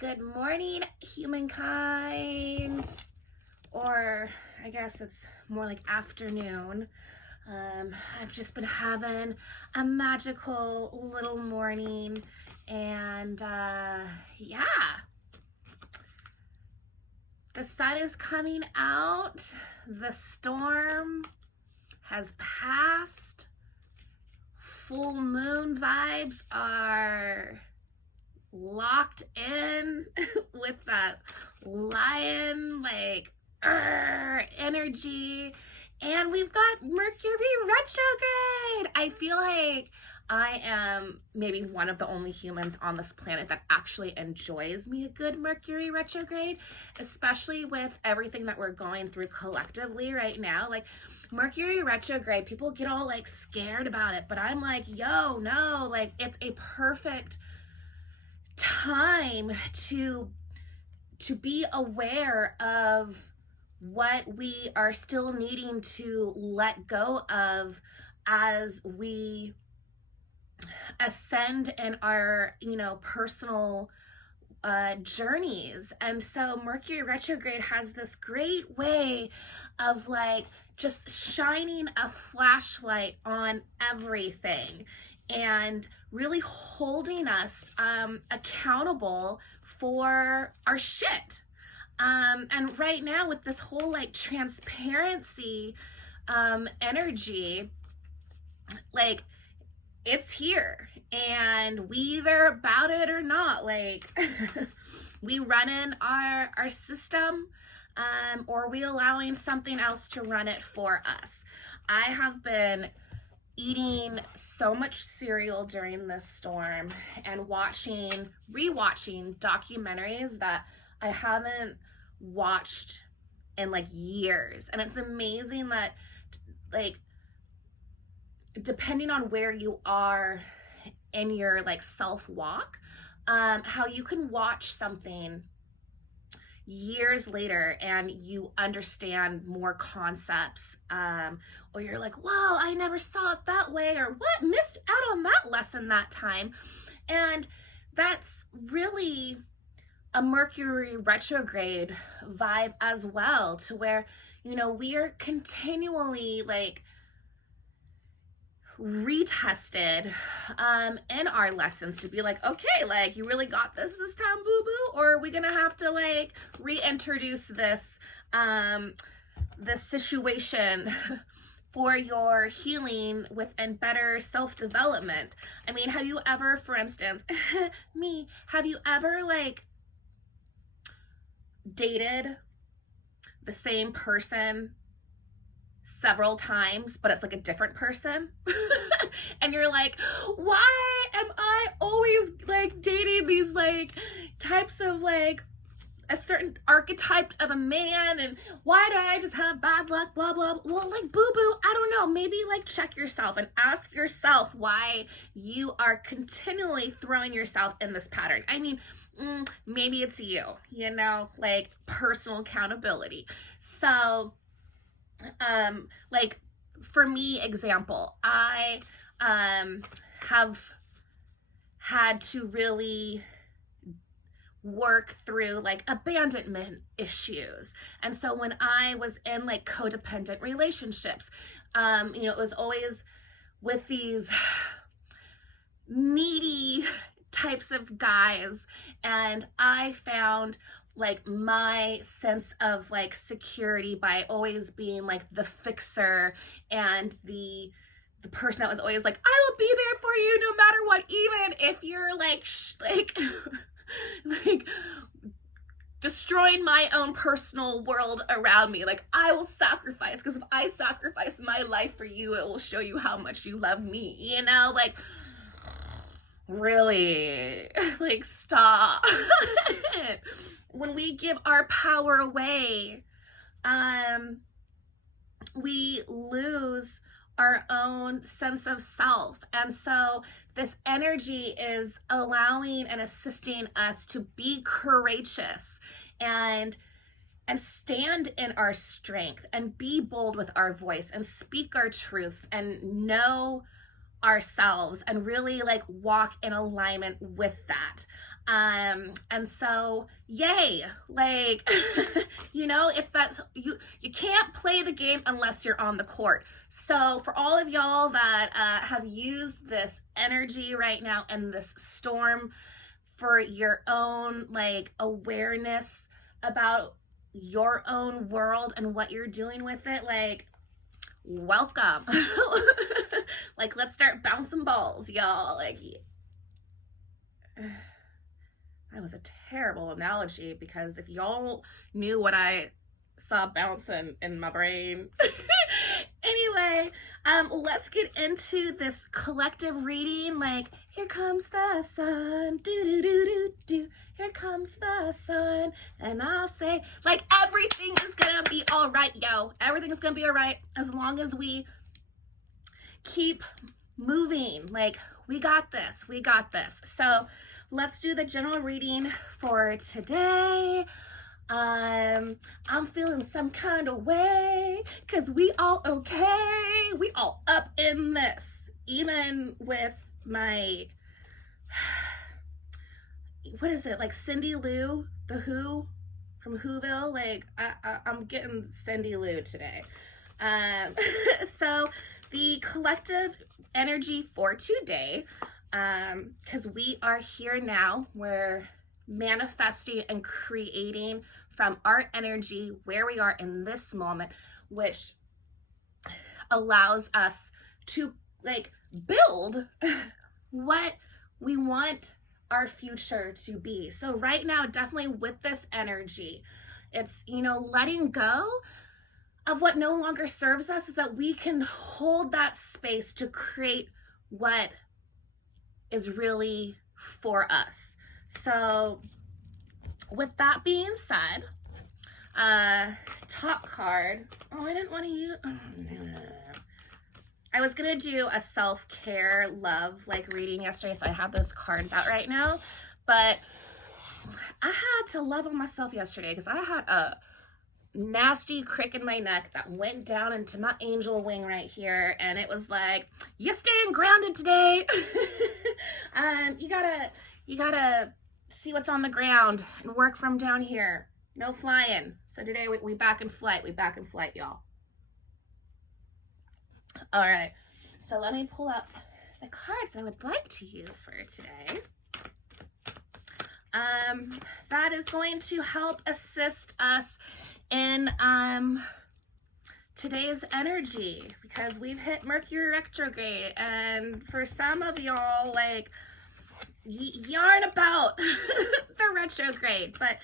Good morning, humankind. Or I guess it's more like afternoon. I've just been having a magical little morning, and yeah, the sun is coming out. The storm has passed. Full moon vibes are locked in with that lion energy, and we've got Mercury retrograde. I feel like I am maybe one of the only humans on this planet that actually enjoys me a good Mercury retrograde, especially with everything that we're going through collectively right now. Like, Mercury retrograde, people get all like scared about it, but I'm like, yo, no, like, it's a perfect time to be aware of what we are still needing to let go of as we ascend in our personal journeys. And so Mercury retrograde has this great way of like just shining a flashlight on everything and really holding us accountable for our shit. And right now with this whole like transparency energy, like, it's here and we either about it or not. Like, we running our system, or we allowing something else to run it for us. I have been eating so much cereal during this storm and rewatching documentaries that I haven't watched in like years. And it's amazing that, like, depending on where you are in your like self-walk, how you can watch something years later and you understand more concepts, or you're like, whoa, I never saw it that way, or what, missed out on that lesson that time. And that's really a Mercury retrograde vibe as well, to where we are continually like retested in our lessons to be like, okay, like, you really got this time, boo-boo, or are we gonna have to like reintroduce this this situation for your healing and better self-development? I mean, have you ever, for instance, have you ever like dated the same person several times, but it's like a different person? And you're like, why am I always like dating these like types of like a certain archetype of a man, and why do I just have bad luck, blah blah blah? Well, like, boo boo, I don't know, maybe like check yourself and ask yourself why you are continually throwing yourself in this pattern. I mean, maybe it's you, like personal accountability. So like, for me, example, I have had to really work through like abandonment issues. And so when I was in like codependent relationships, it was always with these needy types of guys, and I found like my sense of like security by always being like the fixer and the person that was always like, I will be there for you no matter what, even if you're like like destroying my own personal world around me. Like, I will sacrifice, because if I sacrifice my life for you, it will show you how much you love me, like, really, like, stop. When we give our power away, we lose our own sense of self. And so this energy is allowing and assisting us to be courageous and stand in our strength and be bold with our voice and speak our truths and know ourselves and really like walk in alignment with that. And so yay, like you know, it's that you can't play the game unless you're on the court. So for all of y'all that have used this energy right now and this storm for your own like awareness about your own world and what you're doing with it, like, welcome. Like, let's start bouncing balls, y'all. Like, that was a terrible analogy, because if y'all knew what I saw bouncing in my brain. Anyway, let's get into this collective reading. Like, here comes the sun, do do do do do. Here comes the sun, and I'll say, like, everything is gonna be all right, yo. Everything is gonna be all right as long as we keep moving. Like, we got this. We got this. So let's do the general reading for today. I'm feeling some kind of way, because we all okay. We all up in this. Even with my, what is it, like Cindy Lou, the Who, from Whoville? Like, I'm getting Cindy Lou today. So the collective energy for today, because we are here now, we're manifesting and creating from our energy where we are in this moment, which allows us to like build what we want our future to be. So right now, definitely with this energy, it's, you know, letting go of what no longer serves us, so that we can hold that space to create what is really for us. So with that being said, top card. Oh, I didn't want to use, oh, no. I was going to do a self-care love like reading yesterday, so I have those cards out right now, but I had to love on myself yesterday because I had a nasty crick in my neck that went down into my angel wing right here, and it was like, you're staying grounded today. You gotta see what's on the ground and work from down here. No flying. So today we back in flight. We back in flight, y'all. All right. So let me pull up the cards I would like to use for today. That is going to help assist us in today's energy, because we've hit Mercury retrograde, and for some of y'all, like, you aren't about the retrograde, but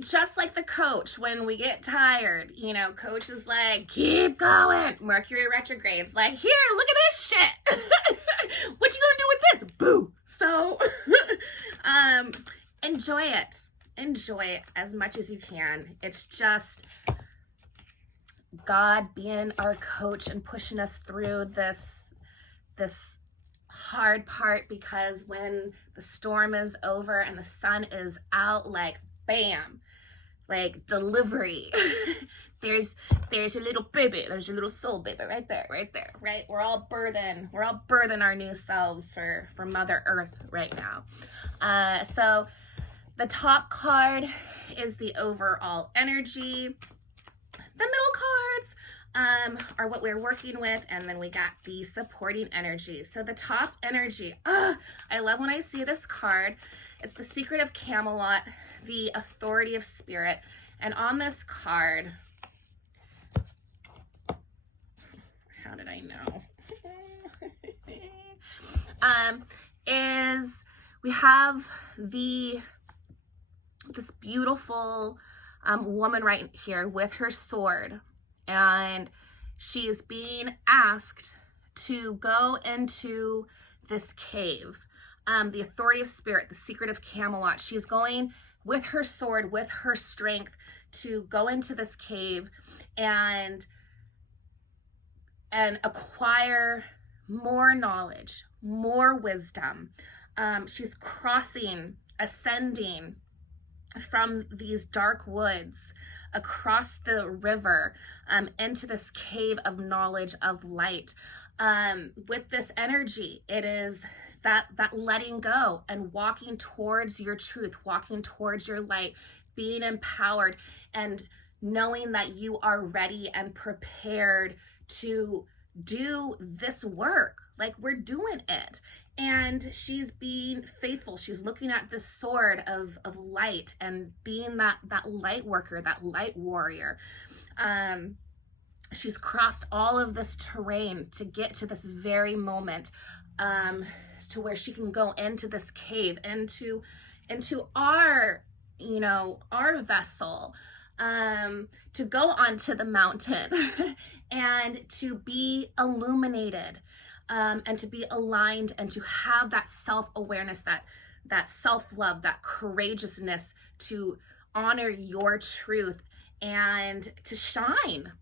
just like the coach, when we get tired, you know, coach is like, keep going. Mercury retrograde's like, here, look at this shit. What you gonna do with this? Boo. So enjoy it. Enjoy it as much as you can. It's just God being our coach and pushing us through this hard part, because when the storm is over and the sun is out, like, bam, like delivery. there's your little baby, there's your little soul baby right there, right? We're all birthing our new selves for Mother Earth right now. So the top card is the overall energy. The middle cards are what we're working with, and then we got the supporting energy. So the top energy, I love when I see this card. It's the Secret of Camelot, the Authority of Spirit. And on this card, how did I know? Is we have this beautiful woman right here with her sword, and she is being asked to go into this cave. The Authority of Spirit, the Secret of Camelot. She's going with her sword, with her strength, to go into this cave and acquire more knowledge, more wisdom. She's ascending from these dark woods across the river into this cave of knowledge, of light. with this energy. It is that letting go and walking towards your truth, walking towards your light, being empowered, and knowing that you are ready and prepared to do this work. Like, we're doing it. And she's being faithful. She's looking at this sword of light and being that light worker, that light warrior. She's crossed all of this terrain to get to this very moment, to where she can go into this cave, into our, our vessel, to go onto the mountain and to be illuminated, and to be aligned, and to have that self-awareness, that self-love, that courageousness to honor your truth and to shine.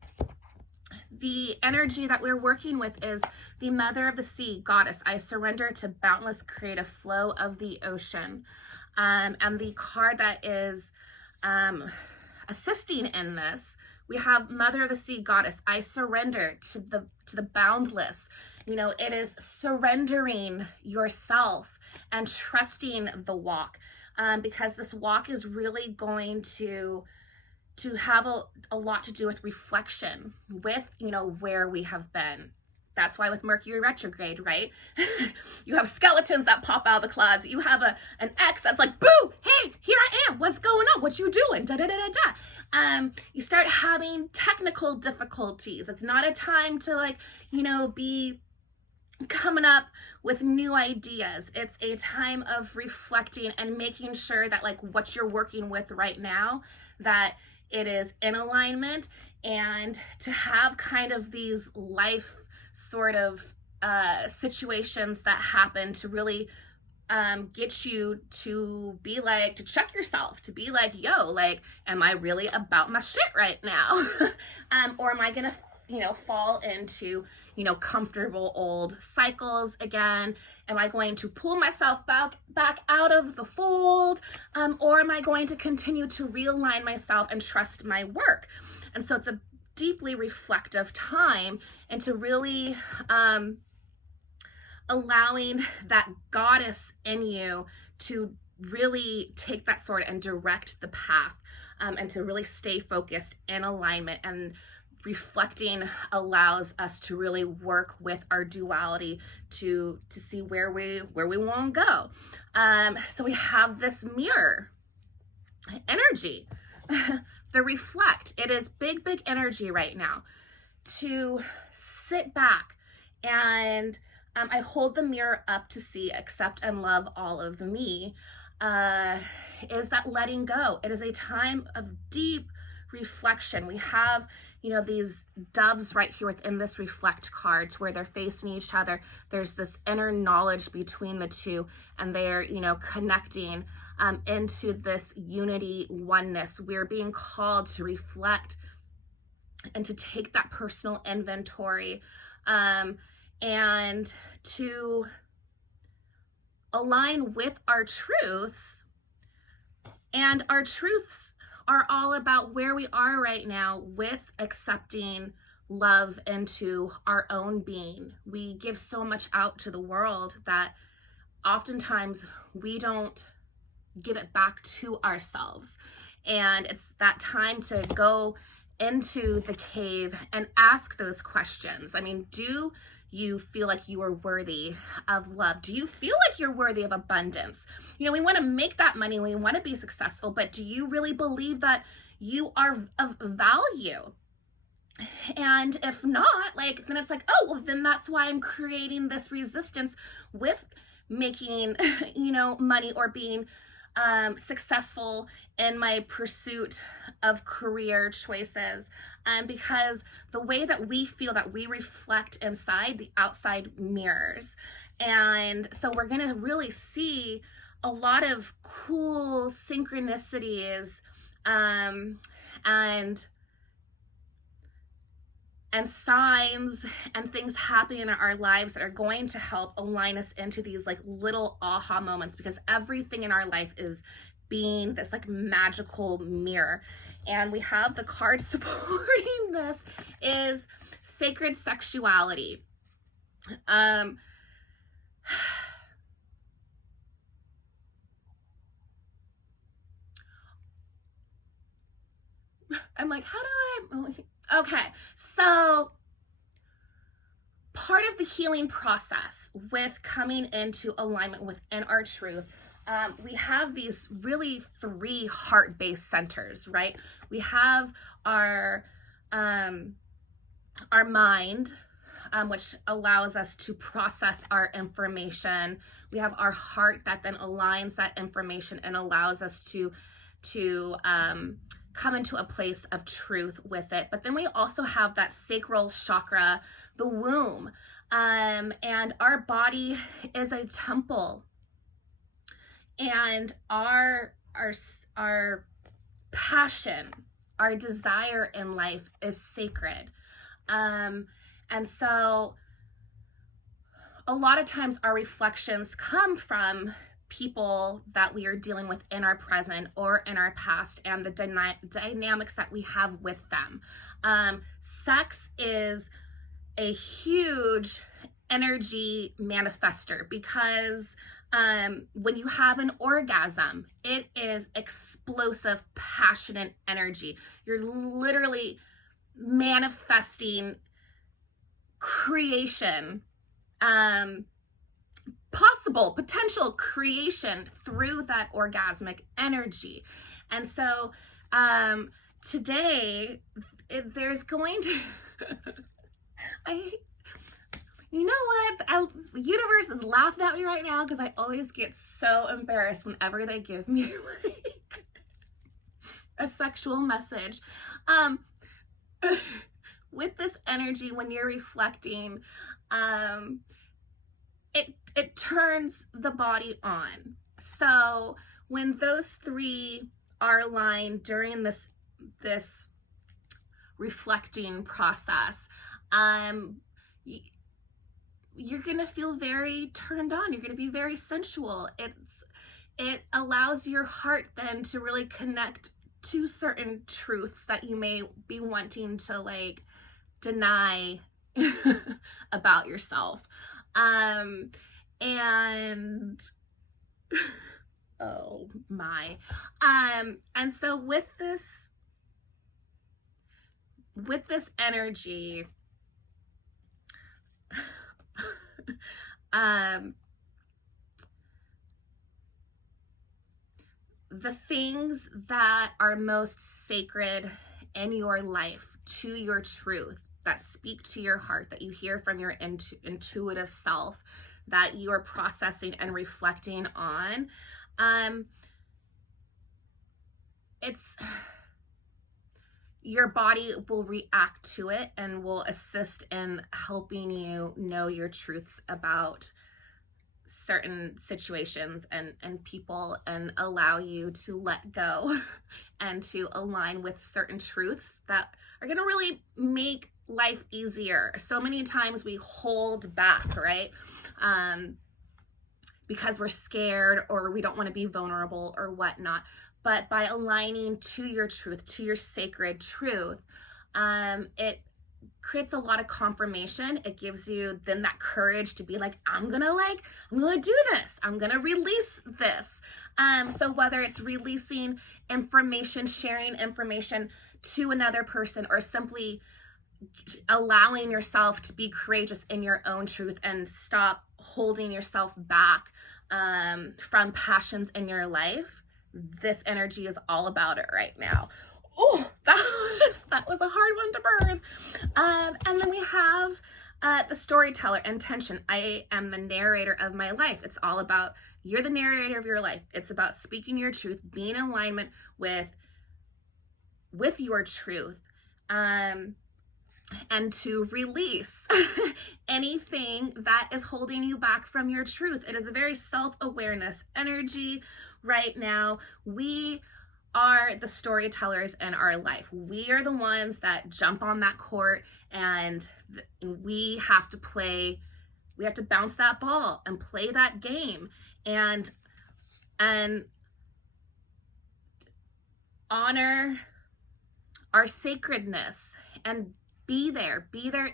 The energy that we're working with is the Mother of the Sea, Goddess. I surrender to boundless creative flow of the ocean. And the card that is assisting in this, we have Mother of the Sea, Goddess. I surrender to the boundless. It is surrendering yourself and trusting the walk, because this walk is really going to have a lot to do with reflection, with, where we have been. That's why with Mercury retrograde, right? You have skeletons that pop out of the closet. You have an ex that's like, boo, hey, here I am. What's going on? What you doing? Da, da, da, da, da. You start having technical difficulties. It's not a time to be coming up with new ideas. It's a time of reflecting and making sure that what you're working with right now, that it is in alignment, and to have kind of these life sort of situations that happen to really get you to be to check yourself, to be yo, am I really about my shit right now? Or am I gonna fall into comfortable old cycles again? Am I going to pull myself back out of the fold? Or am I going to continue to realign myself and trust my work? And so it's a deeply reflective time, and to really allowing that goddess in you to really take that sword and direct the path, and to really stay focused in alignment. And reflecting allows us to really work with our duality to see where we want to go. So we have this mirror energy, the reflect. It is big energy right now to sit back, and I hold the mirror up to see, accept, and love all of me. Is that letting go. It is a time of deep reflection. We have these doves right here within this reflect card, to where they're facing each other. There's this inner knowledge between the two, and they're connecting into this unity, oneness. We're being called to reflect and to take that personal inventory, and to align with our truths. And our truths are all about where we are right now, with accepting love into our own being. We give so much out to the world that oftentimes we don't give it back to ourselves. And it's that time to go into the cave and ask those questions. I mean, do you feel like you are worthy of love? Do you feel like you're worthy of abundance? We want to make that money, we want to be successful, but do you really believe that you are of value? And if not, then it's oh, well, then that's why I'm creating this resistance with making, money, or being successful in my pursuit of career choices, because the way that we feel, that we reflect inside, the outside mirrors. And so we're going to really see a lot of cool synchronicities, and signs and things happening in our lives that are going to help align us into these little aha moments, because everything in our life is being this magical mirror. And we have the card supporting this is sacred sexuality. Um, I'm like, how do I? Okay, so part of the healing process with coming into alignment within our truth, we have these really three heart-based centers, right? We have our our mind, which allows us to process our information. We have our heart that then aligns that information and allows us to come into a place of truth with it. But then we also have that sacral chakra, the womb, and our body is a temple, and our passion, our desire in life is sacred. And so a lot of times our reflections come from people that we are dealing with in our present or in our past, and the dynamics that we have with them. Sex is a huge energy manifester because when you have an orgasm, it is explosive, passionate energy. You're literally manifesting creation, potential creation through that orgasmic energy. And so today there's going to you know what? The universe is laughing at me right now because I always get so embarrassed whenever they give me like a sexual message. With this energy, when you're reflecting, it turns the body on. So when those three are aligned during this reflecting process, you're gonna feel very turned on. You're gonna be very sensual. It allows your heart then to really connect to certain truths that you may be wanting to like deny about yourself. And oh my. And so with this energy, the things that are most sacred in your life, to your truth, that speak to your heart, that you hear from your intuitive self, that you are processing and reflecting on, it's your body will react to it and will assist in helping you know your truths about certain situations and people, and allow you to let go and to align with certain truths that are going to really make life easier. So many times we hold back, right? Because we're scared or we don't want to be vulnerable or whatnot. But by aligning to your truth, to your sacred truth, it creates a lot of confirmation. It gives you then that courage to be like, I'm gonna do this. I'm gonna release this. So whether it's releasing information, sharing information to another person, or simply allowing yourself to be courageous in your own truth and stop holding yourself back from passions in your life, this energy is all about it right now. Oh, that was a hard one to birth. And then we have the storyteller, intention. I am the narrator of my life. It's all about, you're the narrator of your life. It's about speaking your truth, being in alignment with your truth, and to release anything that is holding you back from your truth. It is a very self-awareness energy right now. We are the storytellers in our life. We are the ones that jump on that court, and we have to bounce that ball and play that game and honor our sacredness and be there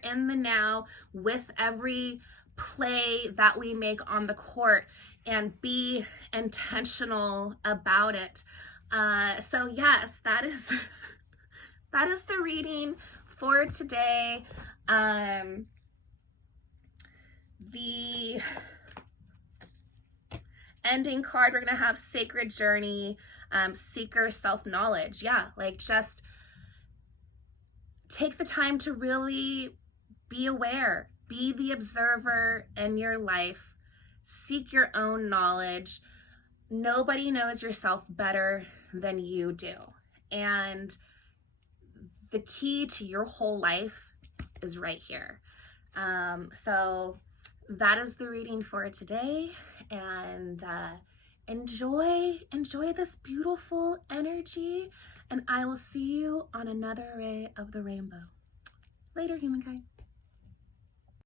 in the now with every play that we make on the court and be intentional about it. So yes, that is that is the reading for today. The ending card, we're gonna have Sacred Journey, Seeker Self-Knowledge. Yeah, like just take the time to really be aware, be the observer in your life, seek your own knowledge. Nobody knows yourself better than you do. And the key to your whole life is right here. So that is the reading for today. And enjoy this beautiful energy. And I will see you on another ray of the rainbow. Later, humankind.